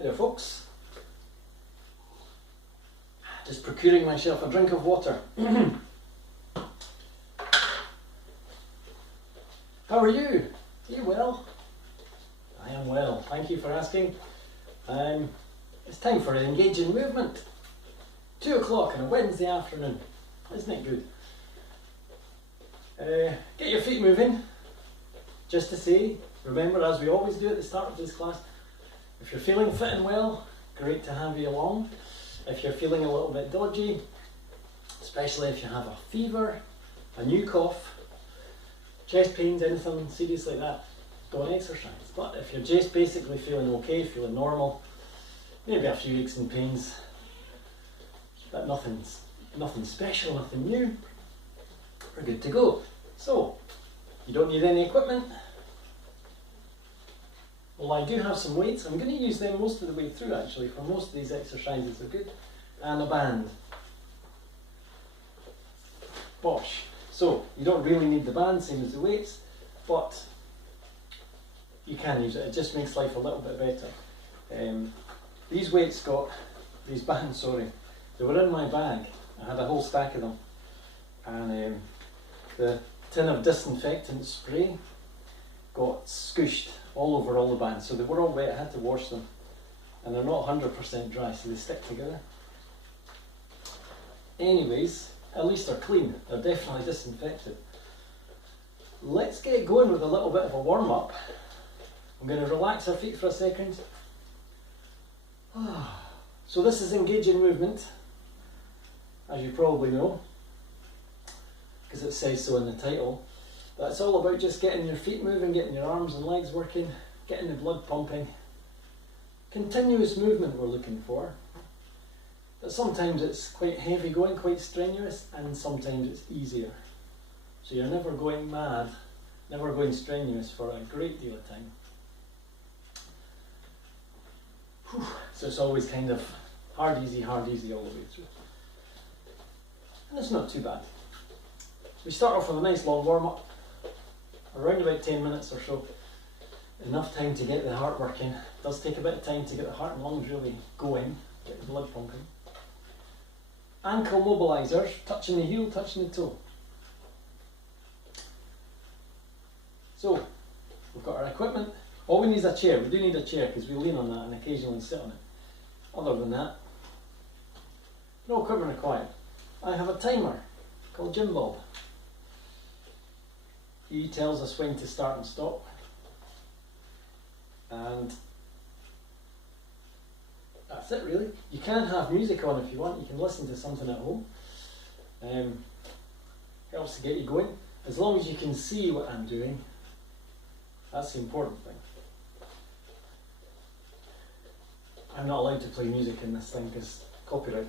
Hi there folks, just procuring myself a drink of water. How are you? Are you well? I am well, thank you for asking. It's time for an engaging movement. 2 o'clock on a Wednesday afternoon, isn't it good? Get your feet moving. Just to say, remember, as we always do at the start of this class, if you're feeling fit and well, great to have you along. If you're feeling a little bit dodgy, especially if you have a fever, a new cough, chest pains, anything serious like that, go and exercise. But if you're just basically feeling okay, feeling normal, maybe a few aches and pains, but nothing special, nothing new, we're good to go. So, you don't need any equipment. Well, I do have some weights. I'm going to use them most of the way through actually, for most of these exercises are good. And a band. Bosh. So, you don't really need the band, same as the weights, but you can use it. It just makes life a little bit better. These weights these bands, they were in my bag. I had a whole stack of them. And the tin of disinfectant spray got scooshed all over all the bands, so they were all wet. I had to wash them, and they're not 100% dry, so they stick together. Anyways, at least they're clean. They're definitely disinfected. Let's get going with a little bit of a warm-up. I'm going to relax our feet for a second. So this is engaging movement, as you probably know, because it says so in the title. But it's all about just getting your feet moving, getting your arms and legs working, getting the blood pumping. Continuous movement we're looking for. But sometimes it's quite heavy going, quite strenuous, and sometimes it's easier. So you're never going mad, never going strenuous for a great deal of time. Whew. So it's always kind of hard, easy all the way through. And it's not too bad. We start off with a nice long warm-up. Around about 10 minutes or so, enough time to get the heart working. It does take a bit of time to get the heart and lungs really going, get the blood pumping. Ankle mobilizers, touching the heel, touching the toe. So, we've got our equipment. All we need is a chair. We do need a chair because we lean on that and occasionally sit on it. Other than that, no equipment required. I have a timer called Jim Bob. He tells us when to start and stop, and that's it really. You can have music on if you want, you can listen to something at home. Helps to get you going. As long as you can see what I'm doing, that's the important thing. I'm not allowed to play music in this thing because copyright.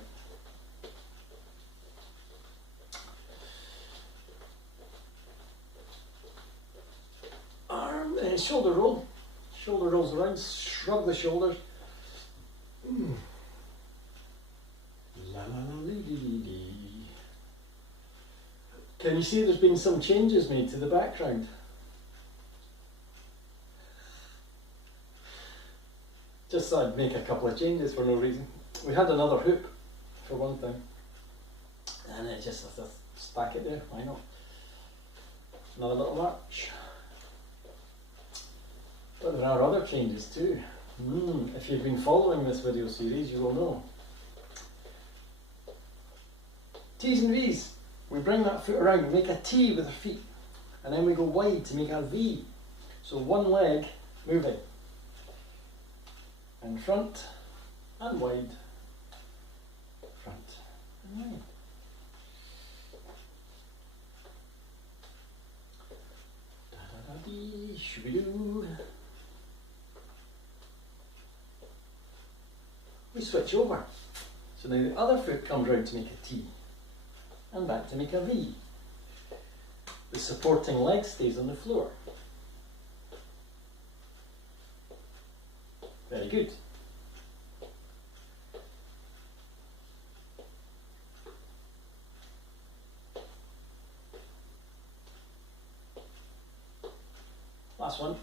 Shoulder roll. Shoulder rolls around, shrug the shoulders. La la la dee dee dee. Can you see there's been some changes made to the background? Just thought I'd make a couple of changes for no reason. We had another hoop for one thing, and it just stack it there, why not? Another little arch. But there are other changes too. If you've been following this video series, you will know. T's and V's. We bring that foot around, we make a T with our feet, and then we go wide to make our V. So one leg moving. And front, and wide. Front, and wide. Da-da-da-dee, shoo-be-doo. We switch over. So now the other foot comes round to make a T and back to make a V. The supporting leg stays on the floor. Very good. Last one.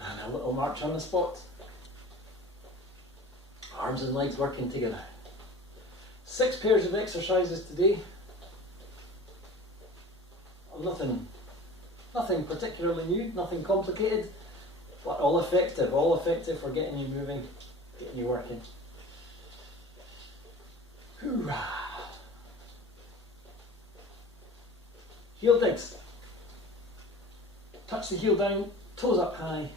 And A little march on the spot. Arms and legs working together. 6 pairs of exercises today. Nothing particularly new, nothing complicated, but all effective for getting you moving, getting you working. Hoorah. Heel digs. Touch the heel down, toes up high.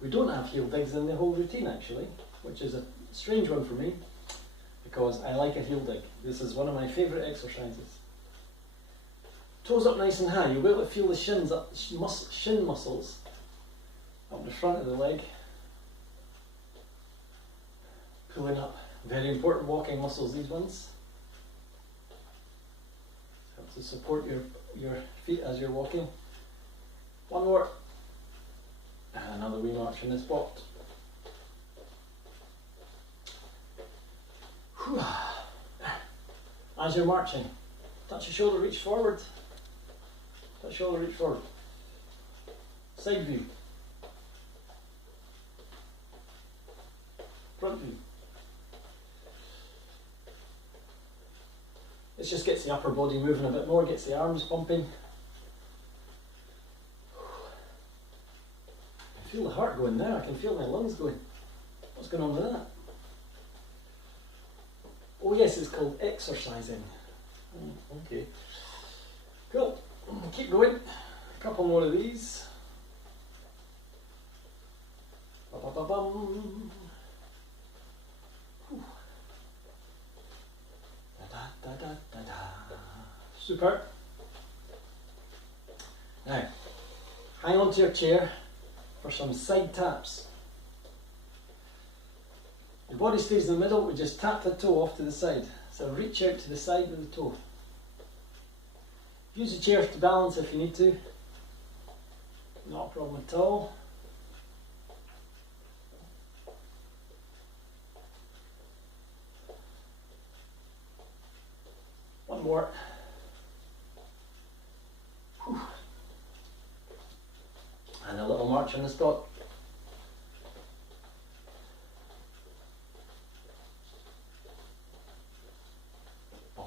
We don't have heel digs in the whole routine actually, which is a strange one for me, because I like a heel dig. This is one of my favourite exercises. Toes up nice and high. You'll be able to feel the shin muscles up the front of the leg. Pulling up. Very important walking muscles, these ones. Help to support your feet as you're walking. One more. And another wee march in the spot. As you're marching, touch your shoulder, reach forward. Touch shoulder, reach forward. Side view. Front view. This just gets the upper body moving a bit more, gets the arms pumping. I feel the heart going now, I can feel my lungs going. What's going on with that? Oh yes, it's called exercising. Okay. Cool. Keep going. A couple more of these. Ba-ba-ba-bum. Da-da-da-da-da. Super. Now, hang on to your chair for some side taps. Your body stays in the middle, we just tap the toe off to the side. So reach out to the side with the toe. Use the chair to balance if you need to. Not a problem at all. One more. Whew. And a little march on the spot.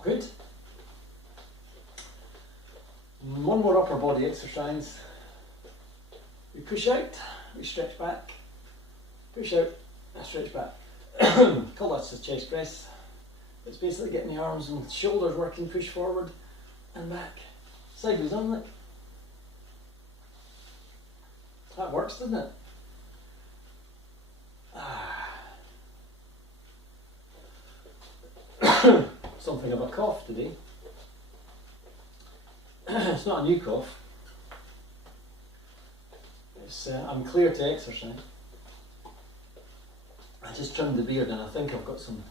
Good. One more upper body exercise. We push out, we stretch back, push out, and stretch back. Call that the chest press. It's basically getting the arms and shoulders working, push forward and back. Sideways on it. That works, doesn't it? Something of a cough today. It's not a new cough. It's, I'm clear to exercise. I just trimmed the beard and I think I've got some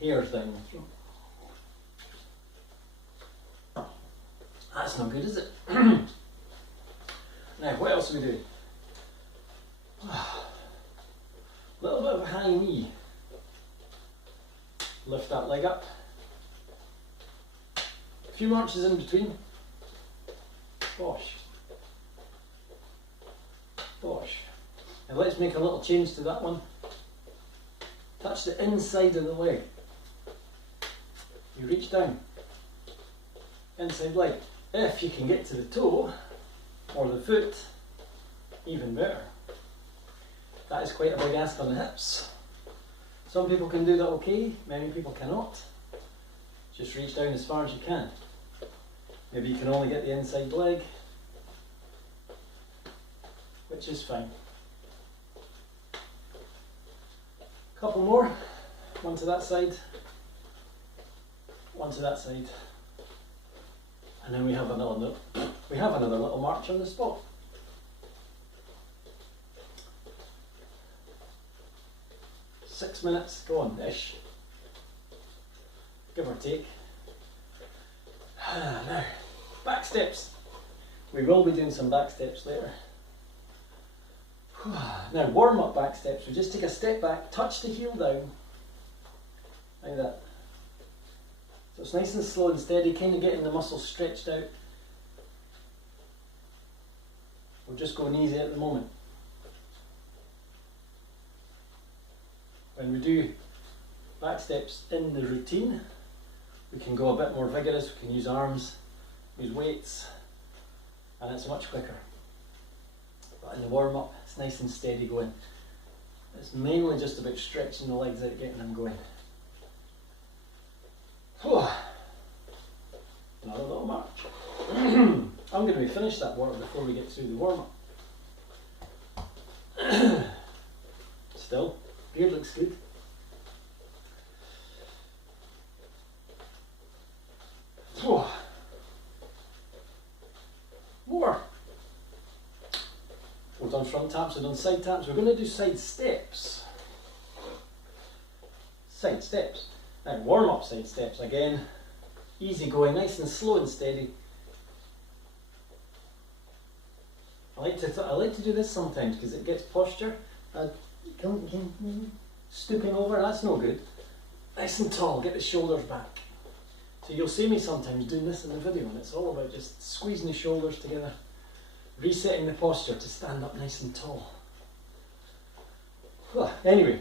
hairs down my throat. That's not good, is it? Now, what else do we do? A little bit of a high knee. Lift that leg up. A few marches in between. Bosh. Bosh. And let's make a little change to that one. Touch the inside of the leg. You reach down. Inside leg. If you can get to the toe or the foot, even better. That is quite a big ask on the hips. Some people can do that okay, many people cannot. Just reach down as far as you can. Maybe you can only get the inside leg, which is fine. Couple more, one to that side, one to that side, and then we have another little march on the spot. Six minutes, go on, ish, give or take. Now, back steps. We will be doing some back steps later. Now, warm up back steps. We just take a step back, touch the heel down, like that. So it's nice and slow and steady, kind of getting the muscles stretched out. We're just going easy at the moment. when we do back steps in the routine, we can go a bit more vigorous, we can use arms, use weights, and it's much quicker. But in the warm-up, it's nice and steady going. It's mainly just about stretching the legs out, getting them going. Another little march. I'm going to finish that work before we get through the warm-up. Still, beard looks good. More. We've done front taps, we've done side taps. We're going to do side steps. Side steps. Now, warm-up side steps again. Easy going, nice and slow and steady. I like to do this sometimes because it gets posture. Stooping over, that's no good. Nice and tall, get the shoulders back. So you'll see me sometimes doing this in the video, and it's all about just squeezing the shoulders together, resetting the posture to stand up nice and tall. Anyway,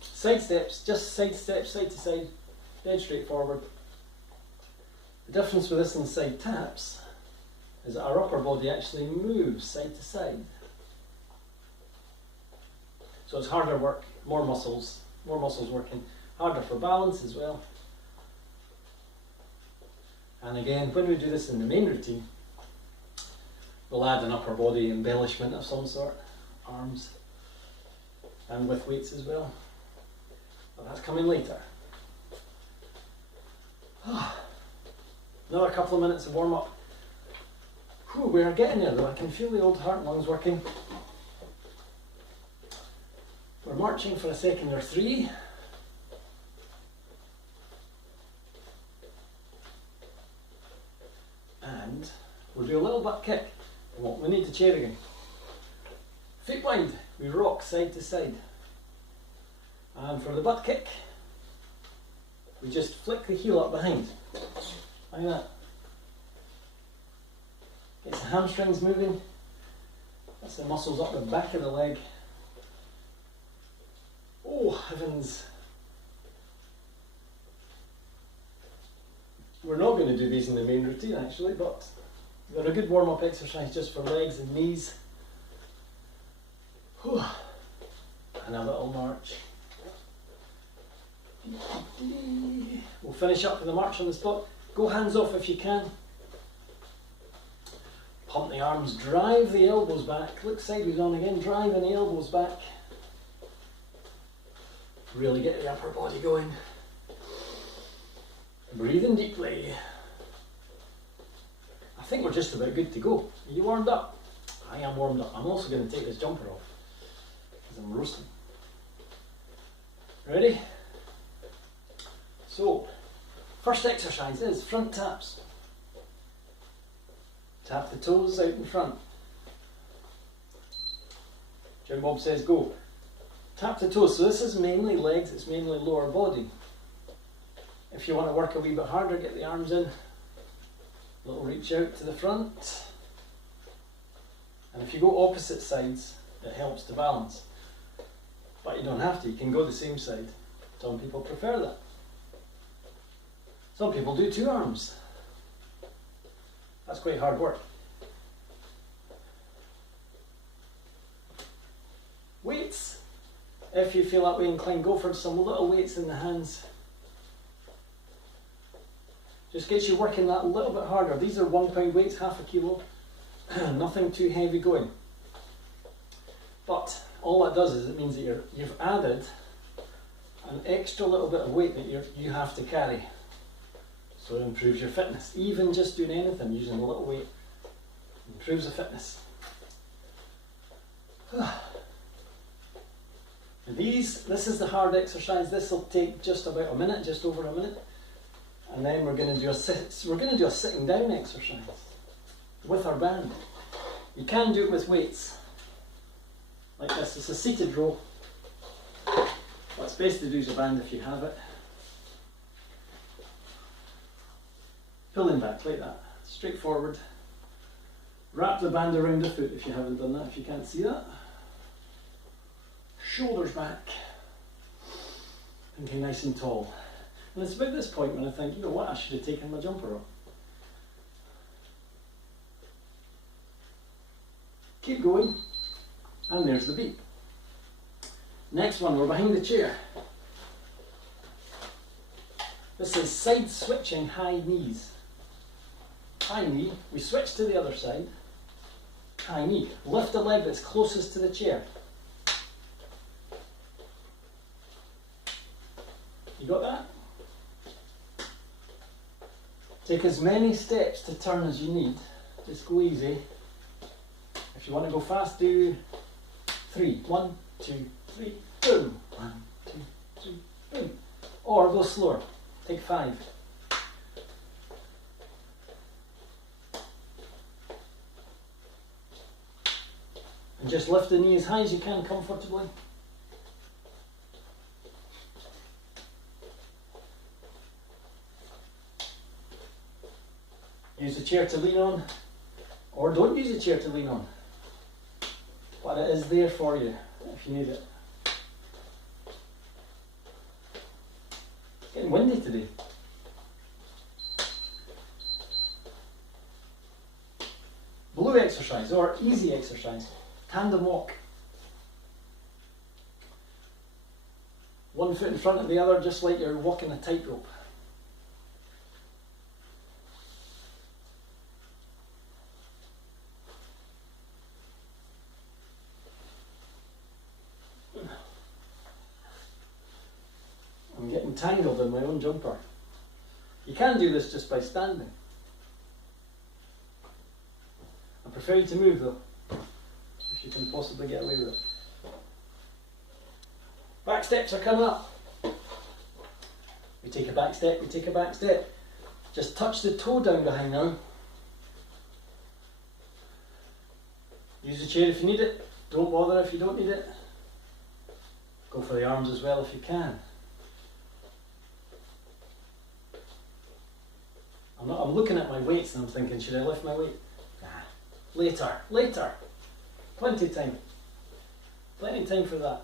side steps, just side steps, side to side, dead straight forward. The difference with this and side taps is that our upper body actually moves side to side. So it's harder work, more muscles working, harder for balance as well. And again, when we do this in the main routine, we'll add an upper body embellishment of some sort, arms, and with weights as well. But that's coming later. Another couple of minutes of warm up. We are getting there though, I can feel the old heart and lungs working. We're marching for a second or three. And we'll do a little butt kick. We need the chair again. Feet wide, we rock side to side. And for the butt kick, we just flick the heel up behind. Like that. Gets the hamstrings moving. That's the muscles up the back of the leg. Oh heavens. We're not going to do these in the main routine actually, but they're a good warm-up exercise just for legs and knees. And a little march. We'll finish up with the march on the spot. Go hands off if you can. Pump the arms, drive the elbows back. Look sideways on again, driving the elbows back. Really get the upper body going. Breathing deeply. I think we're just about good to go. Are you warmed up? I am warmed up. I'm also going to take this jumper off because I'm roasting. Ready? So, first exercise is front taps. Tap the toes out in front. Jim Bob says go. Tap the toes. So this is mainly legs, it's mainly lower body. If you want to work a wee bit harder, get the arms in. A little reach out to the front. And if you go opposite sides, it helps to balance. But you don't have to, you can go the same side. Some people prefer that. Some people do two arms. That's quite hard work. Weights. If you feel that way inclined, go for some little weights in the hands. Just gets you working that a little bit harder. These are 1 pound weights, half a kilo. Nothing too heavy going. But all that does is it means that you've added an extra little bit of weight that you have to carry. So it improves your fitness. Even just doing anything using a little weight improves the fitness. This is the hard exercise. This will take just about a minute, just over a minute. And then we're going to do a sitting down exercise with our band. You can do it with weights like this. It's a seated row. What's best to do is a band if you have it. Pulling back like that, straight forward. Wrap the band around the foot if you haven't done that, if you can't see that. Shoulders back. thinking nice and tall. And it's about this point when I think, you know what, I should have taken my jumper off. Keep going, and there's the beep. Next one, we're behind the chair. This is side switching high knees. High knee, we switch to the other side. High knee, lift the leg that's closest to the chair. You got that? Take as many steps to turn as you need. Just go easy. If you want to go fast, do 3. 1, 2, 3, boom. 1, 2, 3, boom. Or go slower. Take 5. And just lift the knee as high as you can comfortably. Use the chair to lean on, or don't use the chair to lean on. But it is there for you if you need it. It's getting windy today. Blue exercise, or easy exercise. Tandem walk. One foot in front of the other, just like you're walking a tightrope. I'm getting tangled in my own jumper. You can do this just by standing. I prefer you to move though, if you can possibly get away with it. Back steps are coming up. We take a back step, we take a back step. Just touch the toe down behind now. Use the chair if you need it. Don't bother if you don't need it. Go for the arms as well if you can. I'm looking at my weights and I'm thinking, should I lift my weight? Nah. Later. Plenty of time. Plenty of time for that.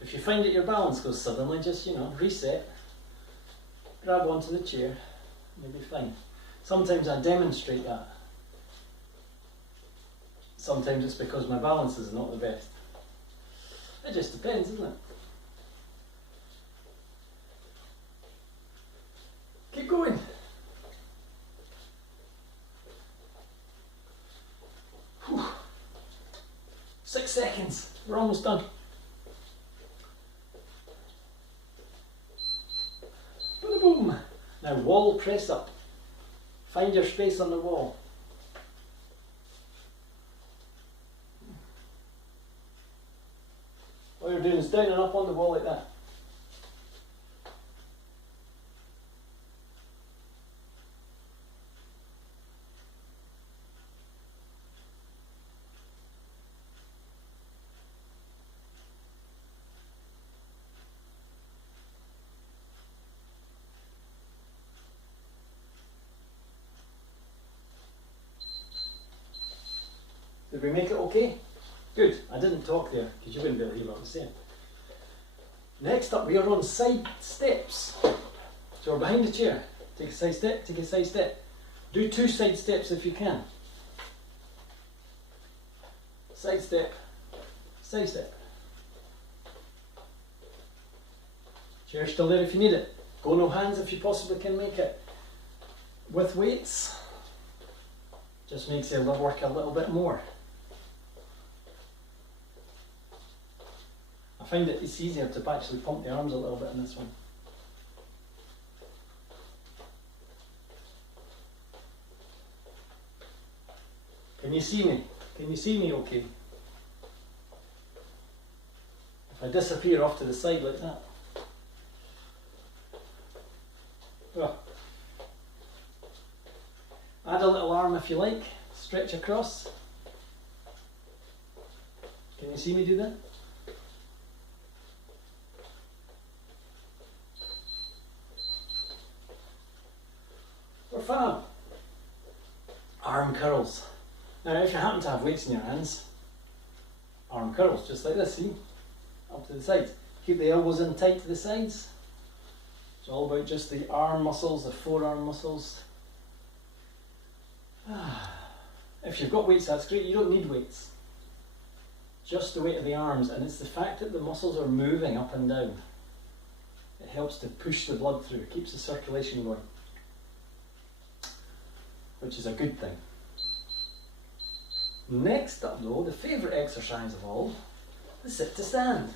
If you find that your balance goes suddenly, just, reset. Grab onto the chair, you'll be fine. Sometimes I demonstrate that. Sometimes it's because my balance is not the best. It just depends, isn't it? Keep going. Whew. 6 seconds. We're almost done. Boom. Now wall press up. Find your space on the wall. All you're doing is down and up on the wall like that. Did we make it okay? Good. I didn't talk there because you wouldn't be able to hear what I was saying. Next up, we are on side steps. So we're behind the chair. Take a side step, take a side step. Do 2 side steps if you can. Side step, side step. Chair still there if you need it. Go no hands if you possibly can make it. With weights, just makes you work a little bit more. I find that it's easier to actually pump the arms a little bit in this one. Can you see me? Can you see me okay? If I disappear off to the side like that. Oh. Add a little arm if you like. Stretch across. Can you see me do that? We're fab. Arm curls. Now if you happen to have weights in your hands, arm curls, just like this, see? up to the sides. Keep the elbows in tight to the sides. It's all about just the arm muscles, the forearm muscles. If you've got weights, that's great. You don't need weights. Just the weight of the arms, and it's the fact that the muscles are moving up and down. It helps to push the blood through, it keeps the circulation going, which is a good thing. Next up though, the favourite exercise of all, the sit to stand.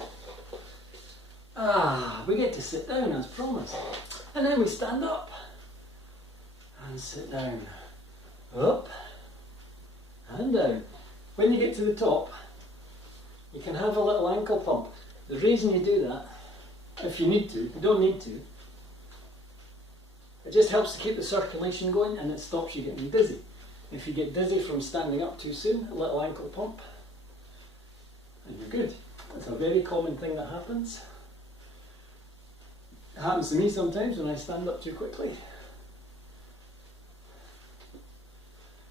We get to sit down as promised, and then we stand up and sit down, up and down. When you get to the top, you can have a little ankle pump. The reason you do that, if you need to, you don't need to, it just helps to keep the circulation going and it stops you getting dizzy. If you get dizzy from standing up too soon, a little ankle pump and you're good. It's a very common thing that happens. It happens to me sometimes when I stand up too quickly.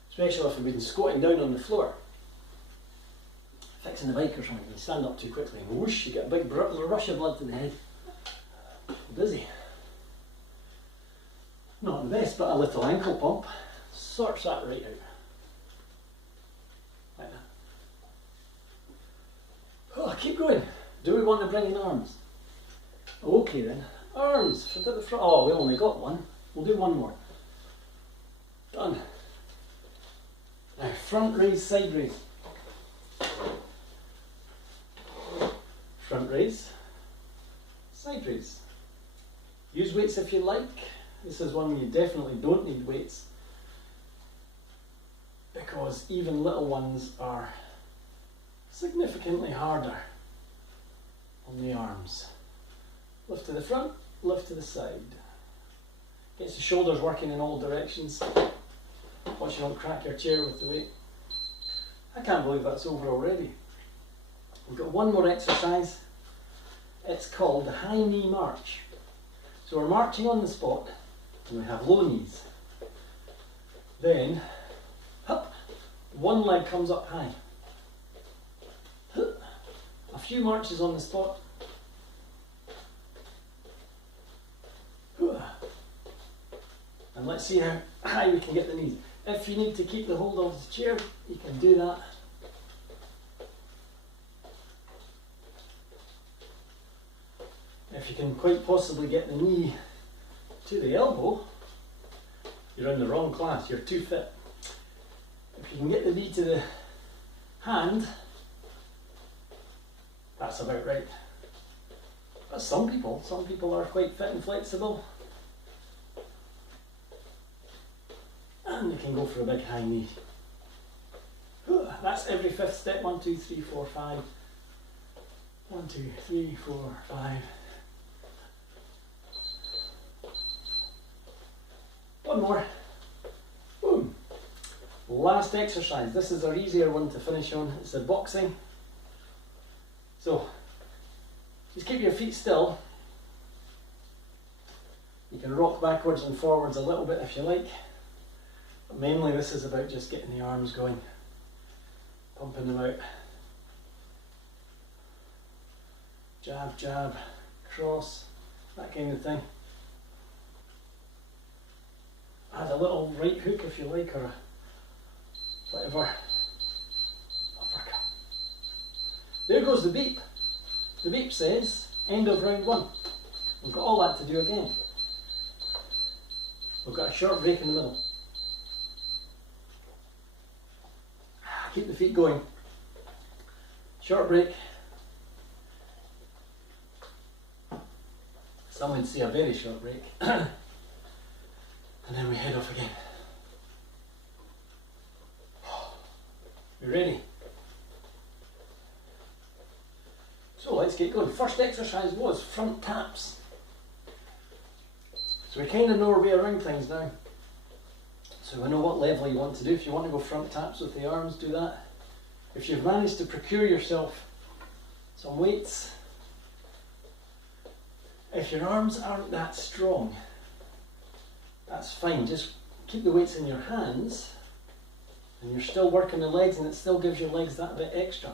Especially if I've been squatting down on the floor, fixing the bike or something, you stand up too quickly and whoosh, you get a big rush of blood to the head. Dizzy. Not the best, but a little ankle pump sorts that right out. Like that. Oh, keep going. Do we want to bring in arms? Okay then. Arms for the front. Oh, we only got one. We'll do one more. Done. Now, front raise, side raise. Front raise, side raise. Use weights if you like. This is one where you definitely don't need weights, because even little ones are significantly harder on the arms. Lift to the front, lift to the side. Gets the shoulders working in all directions. Watch you don't crack your chair with the weight. I can't believe that's over already. We've got one more exercise. It's called the high knee march. So we're marching on the spot and we have low knees. Then, up, one leg comes up high. A few marches on the spot. And let's see how high we can get the knees. If you need to keep the hold of the chair, you can do that. If you can quite possibly get the knee to the elbow, you're in the wrong class, you're too fit. If you can get the knee to the hand, that's about right. But some people are quite fit and flexible. And you can go for a big high knee. That's every fifth step. 1, 2, 3, 4, 5. 1, 2, 3, 4, 5. One more. Boom. Last exercise. This is our easier one to finish on. It's the boxing. So, just keep your feet still. You can rock backwards and forwards a little bit if you like. But mainly this is about just getting the arms going. Pumping them out. Jab, jab, cross, that kind of thing. Add a little right hook if you like, or a whatever. Uppercut. There goes the beep. The beep says, end of round 1. We've got all that to do again. We've got a short break in the middle. Keep the feet going. Short break. Some would say a very short break. And then we head off again. You ready? So let's get going. First exercise was front taps. So we kind of know our way around things now. So we know what level you want to do. If you want to go front taps with the arms, do that. If you've managed to procure yourself some weights, if your arms aren't that strong, that's fine. Just keep the weights in your hands and you're still working the legs, and it still gives your legs that bit extra.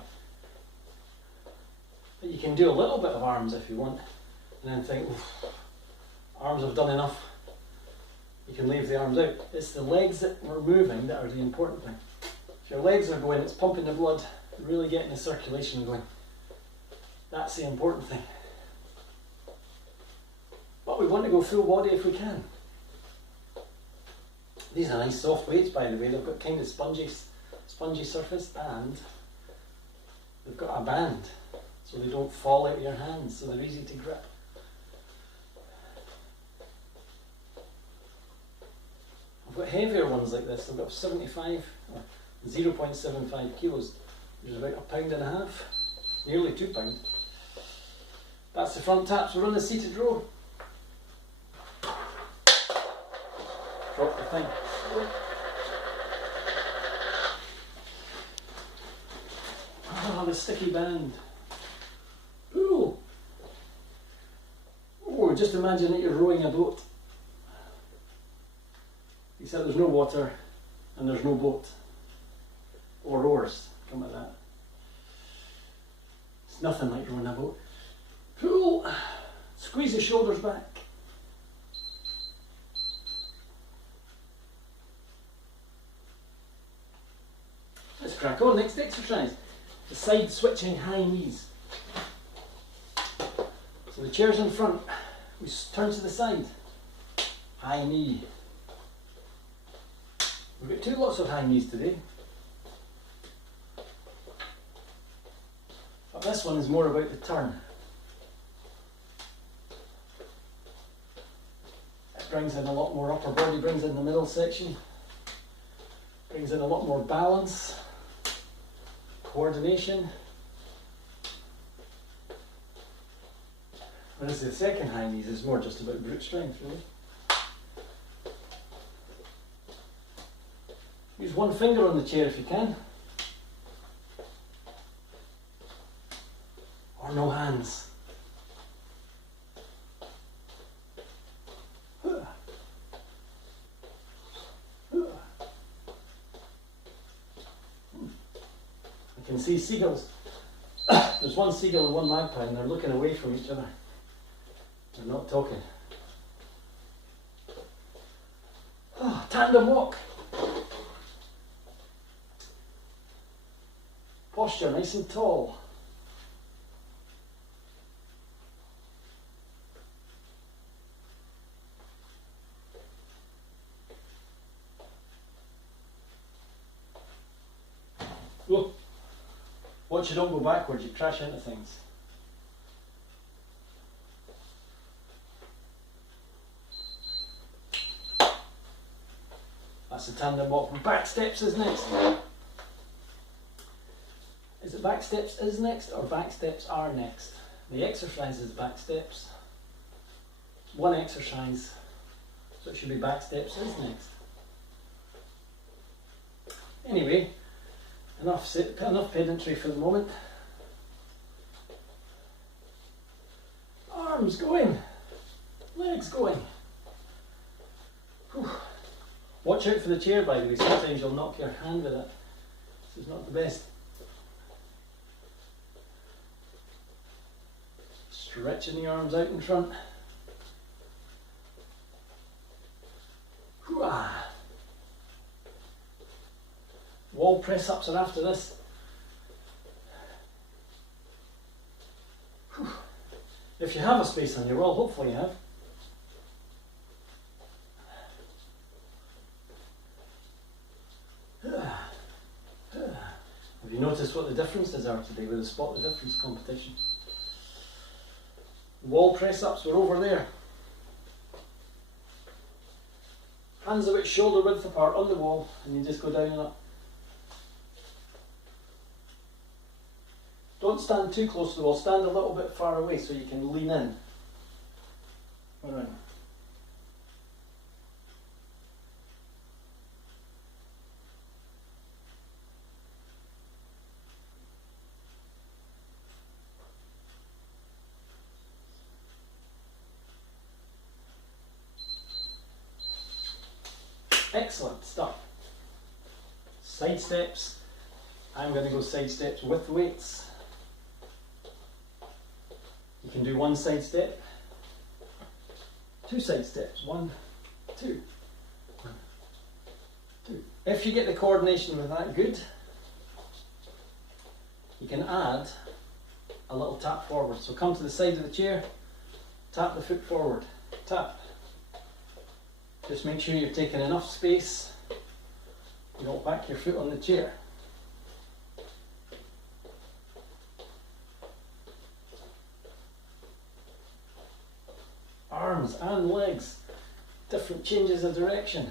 But you can do a little bit of arms if you want, and then think, arms have done enough. You can leave the arms out. It's the legs that we're moving that are the important thing. If your legs are going, it's pumping the blood, really getting the circulation going. That's the important thing. But we want to go full body if we can. These are nice soft weights, by the way. They've got kind of spongy surface, and they've got a band, so they don't fall out of your hands, so they're easy to grip. I've got heavier ones like this. I've got 0.75 kilos, which is about £1.5, nearly £2. That's the front taps. We're on the seated row. Drop the thing. Ah, the sticky band. Ooh. Oh, just imagine that you're rowing a boat. Except there's no water and there's no boat. Or oars, come like that. It's nothing like rowing a boat. Pull. Squeeze the shoulders back. Let's crack on. Next exercise. The side switching high knees. So the chair's in front. We turn to the side. High knee. We've got lots of high knees today. But this one is more about the turn. It brings in a lot more upper body, brings in the middle section, brings in a lot more balance, coordination. Whereas the second high knees is more just about brute strength, really. Use one finger on the chair if you can. Or no hands. I can see seagulls. There's one seagull and one magpie, and they're looking away from each other. They're not talking. Oh, tandem walk. Posture nice and tall. Whoa. Watch you don't go backwards, you crash into things. That's the tandem walk. Back steps is next. Is it back steps is next or back steps are next? The exercise is back steps. One exercise, so it should be back steps is next. Anyway, enough pedantry for the moment. Arms going, legs going. Whew. Watch out for the chair, by the way. Sometimes you'll knock your hand with it. This is not the best. Stretching the arms out in front. Hoo-ah. Wall press-ups are after this. Whew. If you have a space on your wall, hopefully you have. Have you noticed what the differences are today with the Spot the Difference competition? Wall press-ups were over there. Hands about shoulder width apart on the wall, and you just go down and up. Don't stand too close to the wall, stand a little bit far away so you can lean in. Alright. Excellent, stop. Side steps. I'm going to go side steps with weights. can do one side step, two side steps, 1, 2, 1, 2. If you get the coordination with that good, you can add a little tap forward. So come to the side of the chair, tap the foot forward, tap. Just make sure you're taking enough space, you don't whack your foot on the chair. Arms and legs, different changes of direction.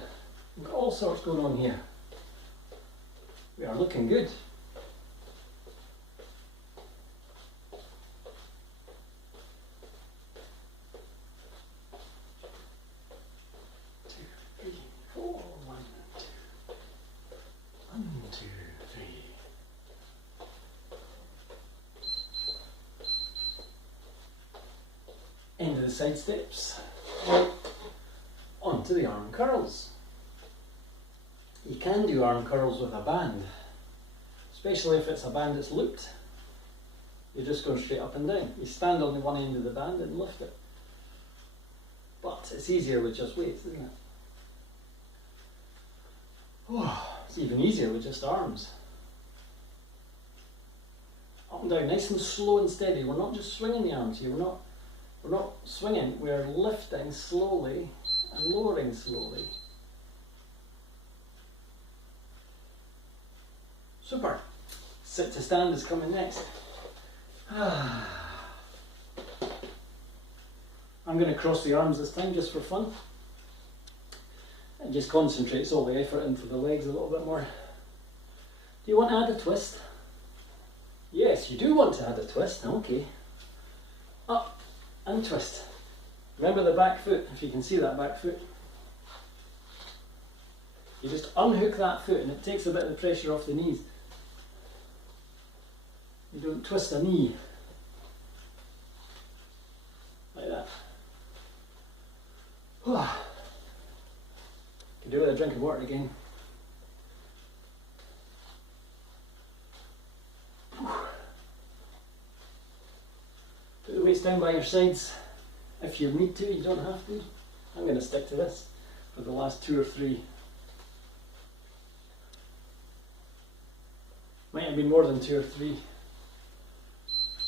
We've got all sorts going on here. We are looking good. 1, 2, 3. End of the side steps. On to the arm curls. You can do arm curls with a band, especially if it's a band that's looped. You're just going straight up and down. You stand on the one end of the band and lift it. But it's easier with just weights, isn't it? Oh, it's even easier with just arms. Up and down, nice and slow and steady. We're not just swinging the arms here. We're not swinging. We're lifting slowly and lowering slowly. Super. Sit to stand is coming next. I'm going to cross the arms this time just for fun. And just concentrates all the effort into the legs a little bit more. Do you want to add a twist? Yes, you do want to add a twist. Okay. Up and twist. Remember the back foot, if you can see that back foot. You just unhook that foot and it takes a bit of the pressure off the knees. You don't twist a knee. Like that. Can do it with a drink of water again. Put the weights down by your sides. If you need to, you don't have to. I'm going to stick to this for the last 2 or 3. Might have been more than 2 or 3.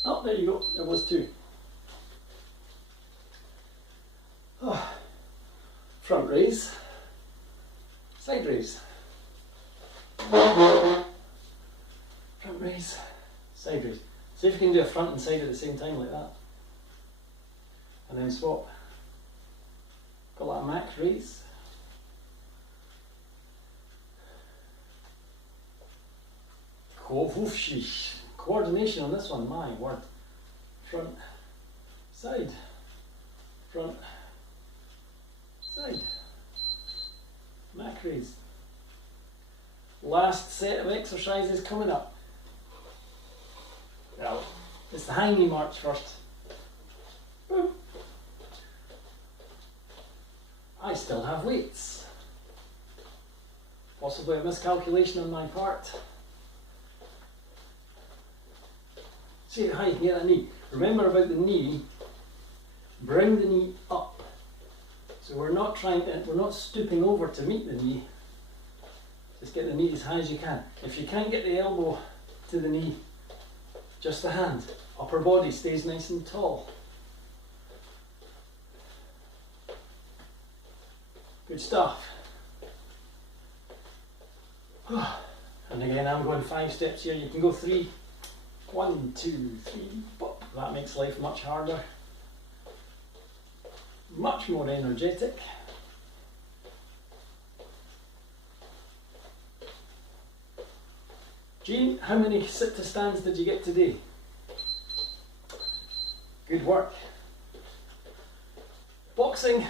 Oh, there you go. There was 2. Front raise. Side raise. Front raise. Side raise. See if you can do a front and side at the same time like that. And then swap. Call that a max raise. Coordination on this one, my word. Front, side, front, side. Mac raise. Last set of exercises coming up. Well, it's the high knee march first. I still have weights. Possibly a miscalculation on my part. See how high you can get that knee. Remember about the knee, bring the knee up. So we're not stooping over to meet the knee. Just get the knee as high as you can. If you can't get the elbow to the knee, just the hand. Upper body stays nice and tall. Good stuff. And again, I'm going 5 steps here. You can go 3. 1, 2, 3, pop. That makes life much harder. Much more energetic. Jean, how many sit to stands did you get today? Good work. Boxing.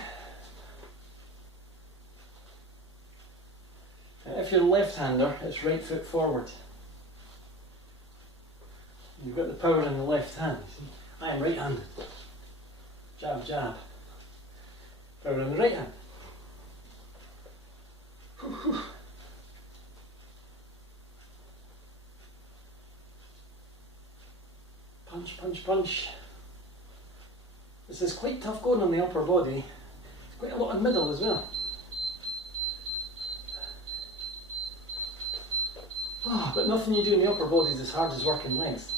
If you're a left-hander, it's right foot forward. You've got the power in the left hand. See? I am right-handed. Jab, jab. Power in the right hand. Punch, punch, punch. This is quite tough going on the upper body. It's quite a lot in the middle as well. Oh, but nothing you do in the upper body is as hard as working legs.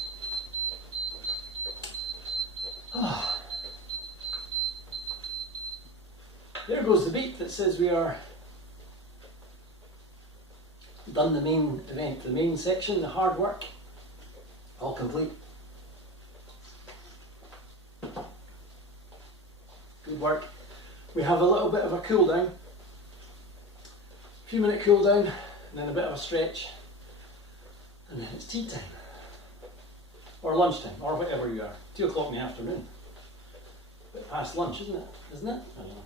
Oh. There goes the beep that says we are done the main event, the main section, the hard work, all complete. Good work. We have a little bit of a cool down, a few minute cool down, and then a bit of a stretch, and then it's tea time, or lunchtime, or whatever you are. 2 o'clock in the afternoon. A bit past lunch, isn't it? Isn't it? I don't know.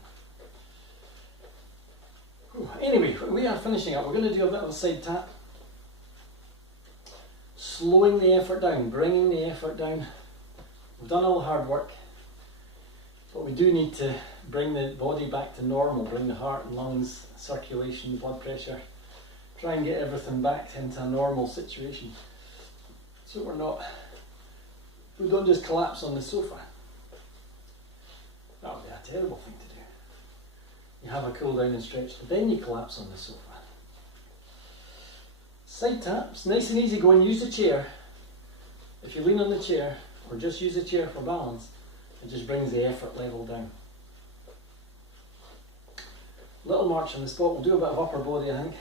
Whew. Anyway, we are finishing up. We're going to do a bit of a side tap. Slowing the effort down, bringing the effort down. We've done all the hard work, but we do need to bring the body back to normal, bring the heart and lungs, circulation, blood pressure, try and get everything back into a normal situation. So we don't just collapse on the sofa. That would be a terrible thing to do. You have a cool down and stretch, but then you collapse on the sofa. Side taps, nice and easy going. Use the chair. If you lean on the chair, or just use the chair for balance, it just brings the effort level down. Little march on the spot. We'll do a bit of upper body, I think.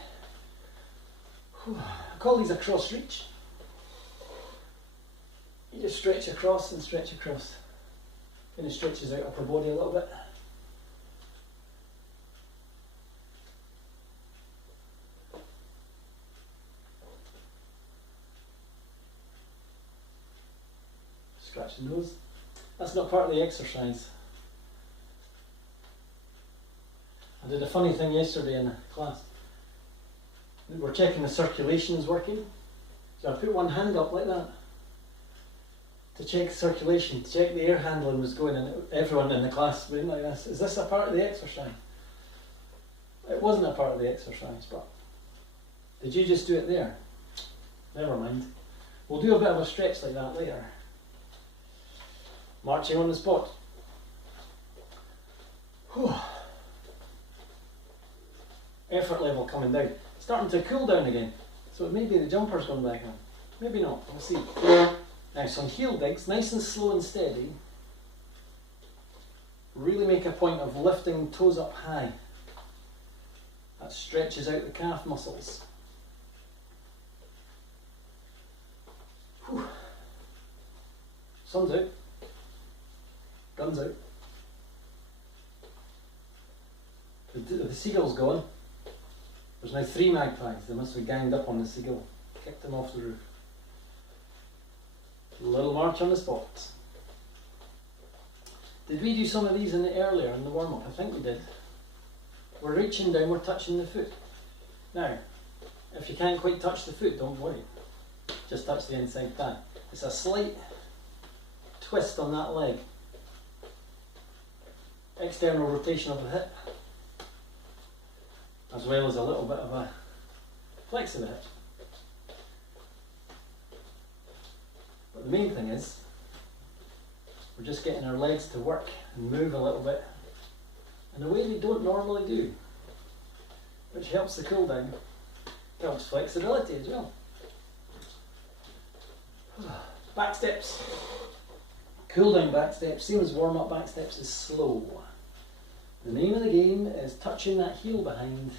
Whew. I call these a cross reach. You just stretch across and stretch across. Kind of stretches out upper body a little bit. Scratch the nose. That's not part of the exercise. I did a funny thing yesterday in the class. We were checking the circulation is working. So I put one hand up like that to check circulation, to check the air handling was going, and everyone in the class went like this. Is this a part of the exercise? It wasn't a part of the exercise, but did you just do it there? Never mind. We'll do a bit of a stretch like that later. Marching on the spot. Whew. Effort level coming down. Starting to cool down again. So maybe the jumper's gone back on. Maybe not. We'll see. Now some heel digs, nice and slow and steady. Really make a point of lifting toes up high. That stretches out the calf muscles. Whew. Sun's out. Guns out. The seagull's gone. There's now 3 magpies. They must have ganged up on the seagull. Kicked them off the roof. Little march on the spot. Did we do some of these earlier in the warm-up? I think we did. We're reaching down, we're touching the foot. Now, if you can't quite touch the foot, don't worry. Just touch the inside thigh. It's a slight twist on that leg. External rotation of the hip, as well as a little bit of a flex of the hip. But the main thing is, we're just getting our legs to work and move a little bit in a way they don't normally do, which helps the cool down, helps flexibility as well. Back steps. Cool down back steps, same as warm up back steps, is slow. The name of the game is touching that heel behind.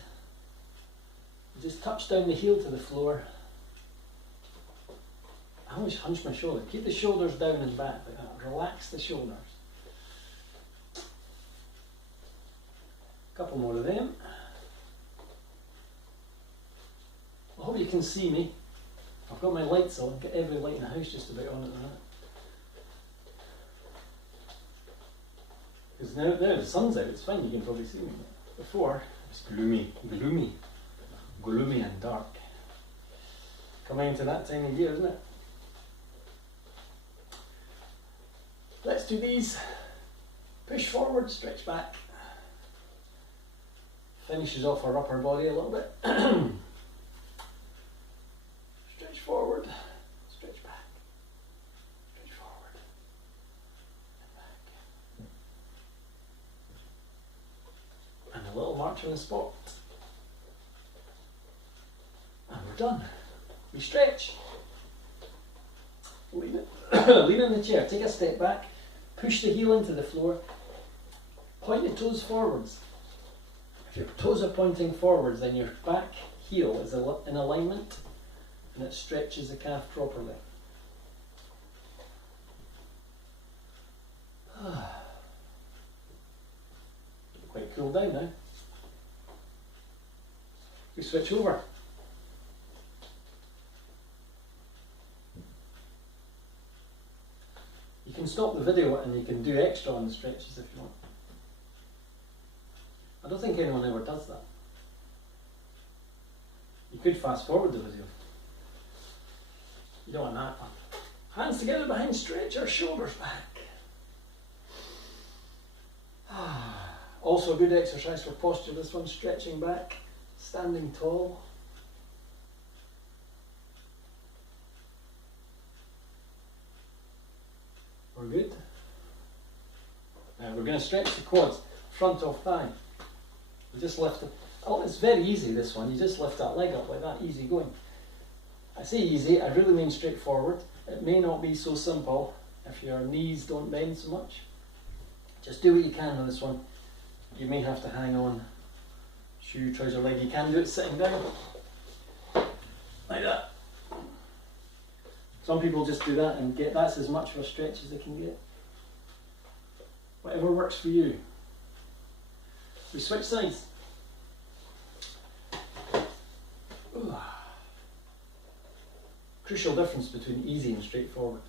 You just touch down the heel to the floor. I always hunch my shoulder. Keep the shoulders down and back like that. Relax the shoulders. A couple more of them. I hope you can see me. I've got my lights on. Get every light in the house just about on at the minute. Because now the sun's out, it's fine, you can probably see me. Before, it's gloomy and dark. Coming into that time of year, isn't it? Let's do these. Push forward, stretch back. Finishes off our upper body a little bit. Stretch forward, stretch back. Stretch forward and back. march on the spot. And we're done. We stretch. Lean in the chair, take a step back, push the heel into the floor, point your toes forwards. If your toes are pointing forwards, then your back heel is in alignment and it stretches the calf properly. Quite cool down now. We switch over. You can stop the video and you can do extra on the stretches if you want. I don't think anyone ever does that. You could fast forward the video. You don't want that one. Hands together behind, stretch our shoulders back. Also a good exercise for posture, this one, stretching back, standing tall. We're good. Now we're going to stretch the quads, front of thigh. We just lift it. Oh, it's very easy, this one. You just lift that leg up like that, easy going. I say easy, I really mean straightforward. It may not be so simple if your knees don't bend so much. Just do what you can with this one. You may have to hang on, shoe, trouser leg. You can do it sitting down, like that. Some people just do that and get, that's as much of a stretch as they can get. Whatever works for you. We switch sides. Ooh. Crucial difference between easy and straightforward.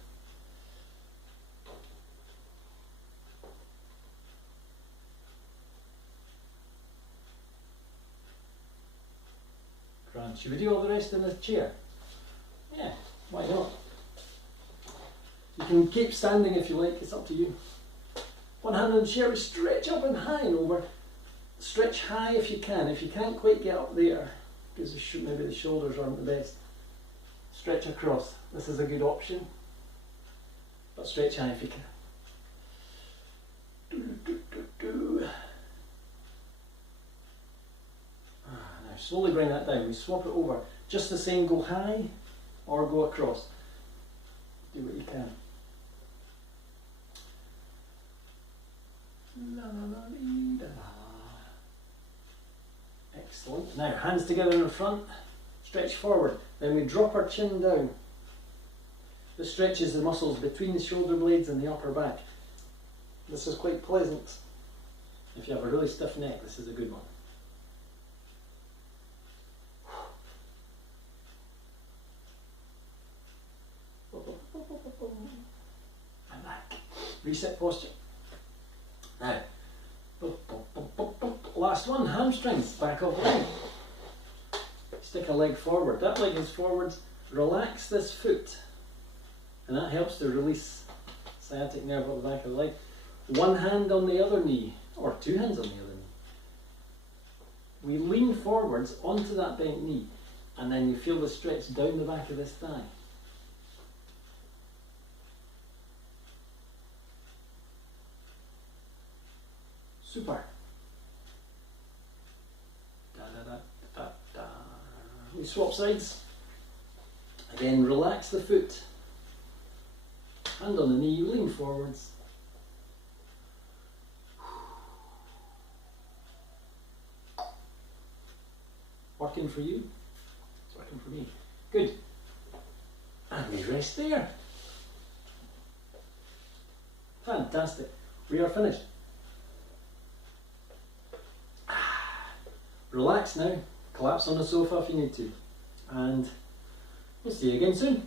Grand. Should we do all the rest in the chair? Yeah, why not? You can keep standing if you like, it's up to you. One hand on the chair, we stretch up and high and over. Stretch high if you can. If you can't quite get up there, because maybe the shoulders aren't the best, stretch across. This is a good option. But stretch high if you can. Now slowly bring that down. We swap it over. Just the same, go high or go across. Do what you can. La, la, la, la, la. Excellent. Now hands together in front, stretch forward. Then we drop our chin down. This stretches the muscles between the shoulder blades and the upper back. This is quite pleasant. If you have a really stiff neck, this is a good one. And back. Reset posture. Now, last one, hamstrings, back of leg. Stick a leg forward. That leg is forwards. Relax this foot. And that helps to release sciatic nerve at the back of the leg. One hand on the other knee, or two hands on the other knee. We lean forwards onto that bent knee, and then you feel the stretch down the back of this thigh. Super. Da, da, da, da, da. We swap sides. Again, relax the foot. Hand on the knee, lean forwards. Working for you? It's working for me. Good. And we rest there. Fantastic. We are finished. Relax now, collapse on the sofa if you need to, and we'll see you again soon.